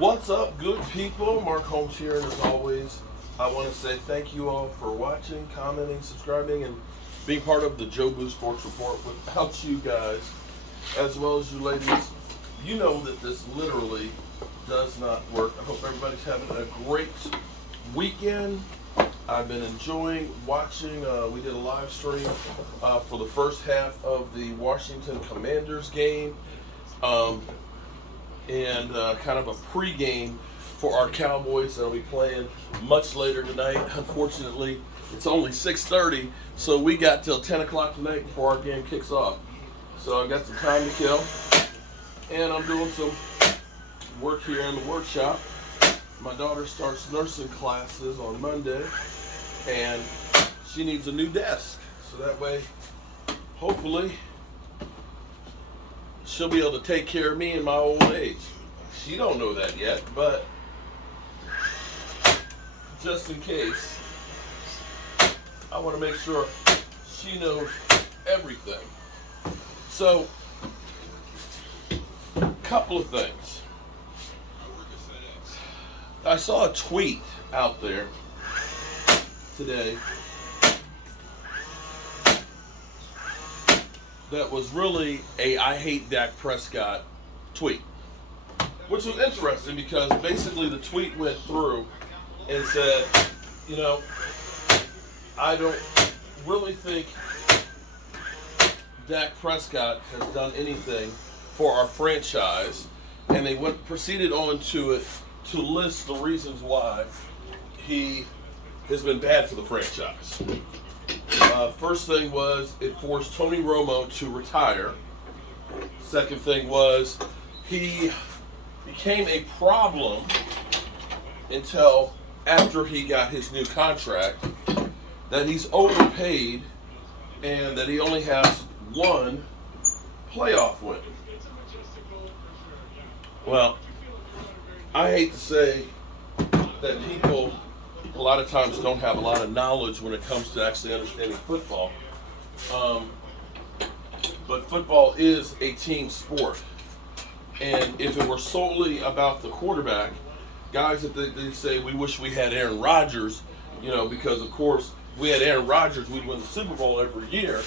What's up, good people? Mark Holmes here, and as always, I want to say thank you all for watching, commenting, subscribing, and being part of the Joe Boo Sports Report. Without you guys, as well as you ladies, you know that this literally does not work. I hope everybody's having a great weekend. I've been enjoying watching. We did a live stream for the first half of the Washington Commanders game. And kind of a pregame for our Cowboys that'll be playing much later tonight. Unfortunately, it's only 6:30, so we got till 10 o'clock tonight before our game kicks off. So I got some time to kill, and I'm doing some work here in the workshop. My daughter starts nursing classes on Monday, and she needs a new desk, so that way, hopefully, she'll be able to take care of me in my old age. She don't know that yet, but just in case, I want to make sure she knows everything. So, a couple of things. I saw a tweet out there today that was really a I hate Dak Prescott tweet, which was interesting because basically the tweet went through and said, you know, I don't really think Dak Prescott has done anything for our franchise, and they proceeded on to it to list the reasons why he has been bad for the franchise. First thing was it forced Tony Romo to retire. Second thing was he became a problem until after he got his new contract, that he's overpaid and that he only has one playoff win. Well, I hate to say that people a lot of times don't have a lot of knowledge when it comes to actually understanding football. But football is a team sport. And if it were solely about the quarterback, guys that they say we wish we had Aaron Rodgers, you know, because of course if we had Aaron Rodgers, we'd win the Super Bowl every year.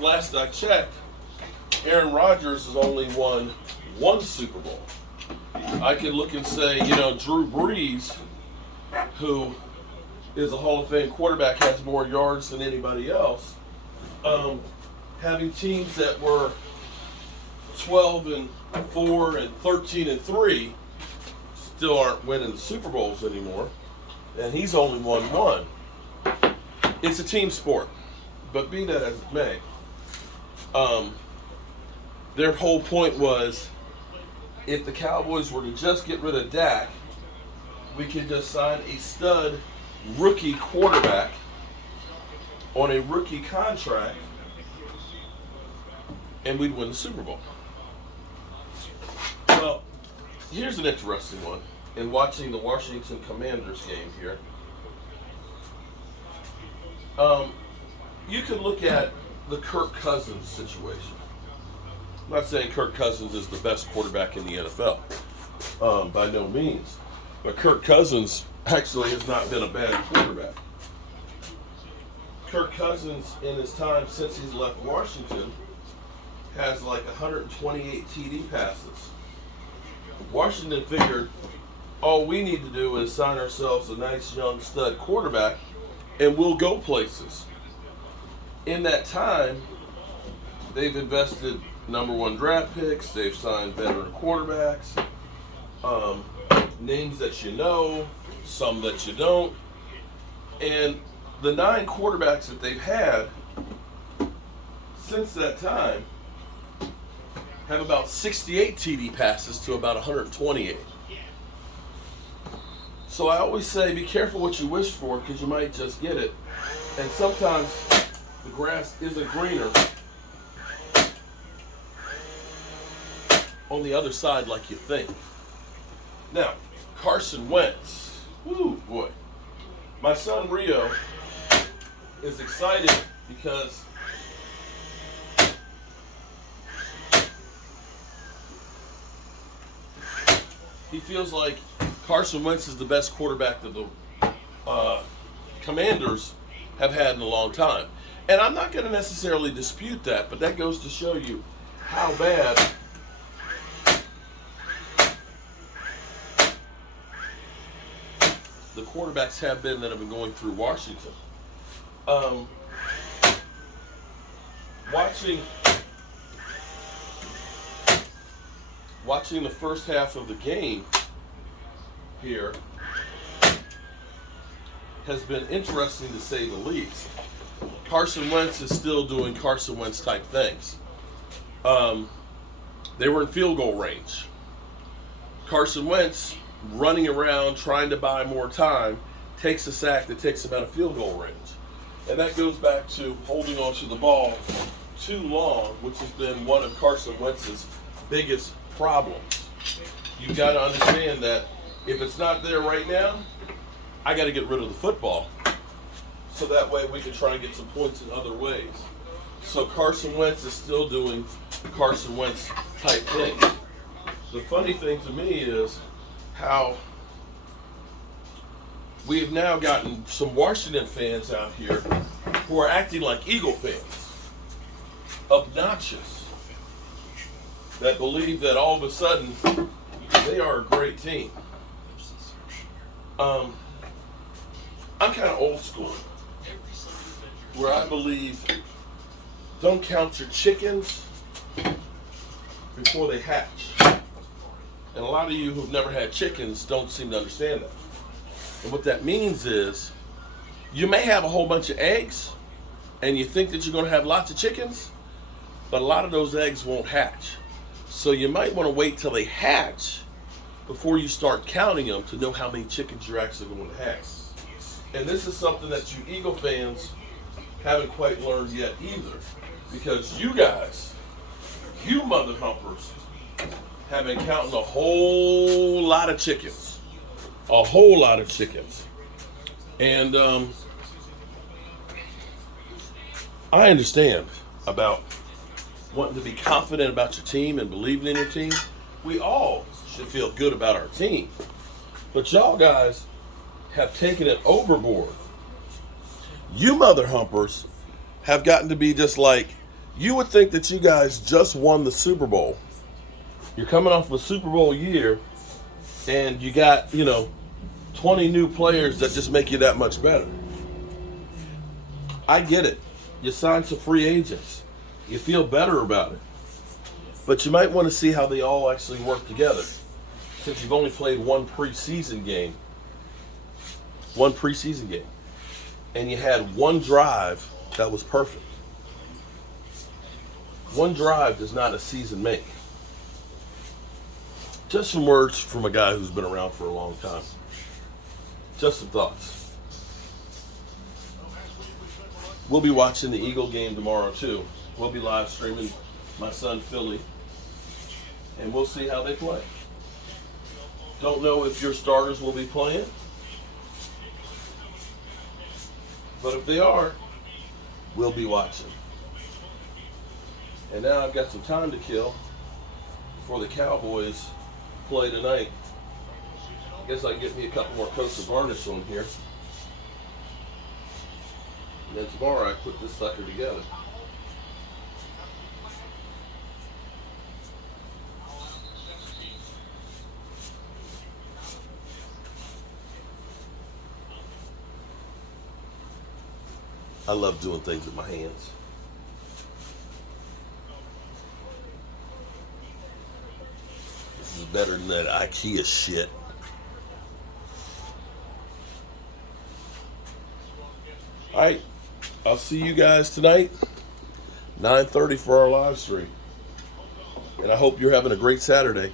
Last I checked, Aaron Rodgers has only won one Super Bowl. I could look and say, you know, Drew Brees, who is a Hall of Fame quarterback, has more yards than anybody else. Having teams that were 12-4 and 13-3 still aren't winning the Super Bowls anymore, and he's only won one. It's a team sport, but be that as it may, their whole point was if the Cowboys were to just get rid of Dak, we could just sign a stud rookie quarterback on a rookie contract and we'd win the Super Bowl. Well, here's an interesting one. In watching the Washington Commanders game here, you can look at the Kirk Cousins situation. I'm not saying Kirk Cousins is the best quarterback in the NFL, by no means. But Kirk Cousins actually has not been a bad quarterback. Kirk Cousins, in his time since he's left Washington, has like 128 TD passes. Washington figured all we need to do is sign ourselves a nice young stud quarterback and we'll go places. In that time, they've invested number one draft picks, they've signed veteran quarterbacks, names that you know, some that you don't, and the 9 quarterbacks that they've had since that time have about 68 TD passes to about 128. So I always say be careful what you wish for because you might just get it. And sometimes the grass isn't greener on the other side like you think. Now, Carson Wentz. Woo, boy. My son Rio is excited because he feels like Carson Wentz is the best quarterback that the Commanders have had in a long time. And I'm not going to necessarily dispute that, but that goes to show you how bad the quarterbacks have been that have been going through Washington. Watching the first half of the game here has been interesting to say the least. Carson Wentz is still doing Carson Wentz type things. They were in field goal range. Carson Wentz, running around trying to buy more time, takes a sack that takes him out of field goal range. And that goes back to holding on to the ball too long, which has been one of Carson Wentz's biggest problems. You've got to understand that if it's not there right now, I got to get rid of the football. So that way we can try and get some points in other ways. So Carson Wentz is still doing Carson Wentz type things. The funny thing to me is how we have now gotten some Washington fans out here who are acting like Eagle fans. Obnoxious. That believe that all of a sudden they are a great team. I'm kind of old school, where I believe don't count your chickens before they hatch. And a lot of you who've never had chickens don't seem to understand that. And what that means is you may have a whole bunch of eggs and you think that you're going to have lots of chickens, but a lot of those eggs won't hatch. So you might want to wait till they hatch before you start counting them to know how many chickens you're actually going to have. And this is something that you Eagle fans haven't quite learned yet either. Because you guys, you mother humpers, have been counting a whole lot of chickens. A whole lot of chickens. And I understand about wanting to be confident about your team and believing in your team. We all should feel good about our team. But y'all guys have taken it overboard. You mother humpers have gotten to be just like, you would think that you guys just won the Super Bowl. You're coming off of a Super Bowl year and you got, 20 new players that just make you that much better. I get it. You signed some free agents. You feel better about it. But you might want to see how they all actually work together. Since you've only played one preseason game. And you had one drive that was perfect. One drive does not a season make. Just some words from a guy who's been around for a long time. Just some thoughts. We'll be watching the Eagle game tomorrow too. We'll be live streaming my son Philly. And we'll see how they play. Don't know if your starters will be playing. But if they are, we'll be watching. And now I've got some time to kill before the Cowboys play tonight. I guess I can get me a couple more coats of varnish on here. And then tomorrow I put this sucker together. I love doing things with my hands. This is better than that IKEA shit. All right, I'll see you guys tonight, 9:30 for our live stream. And I hope you're having a great Saturday.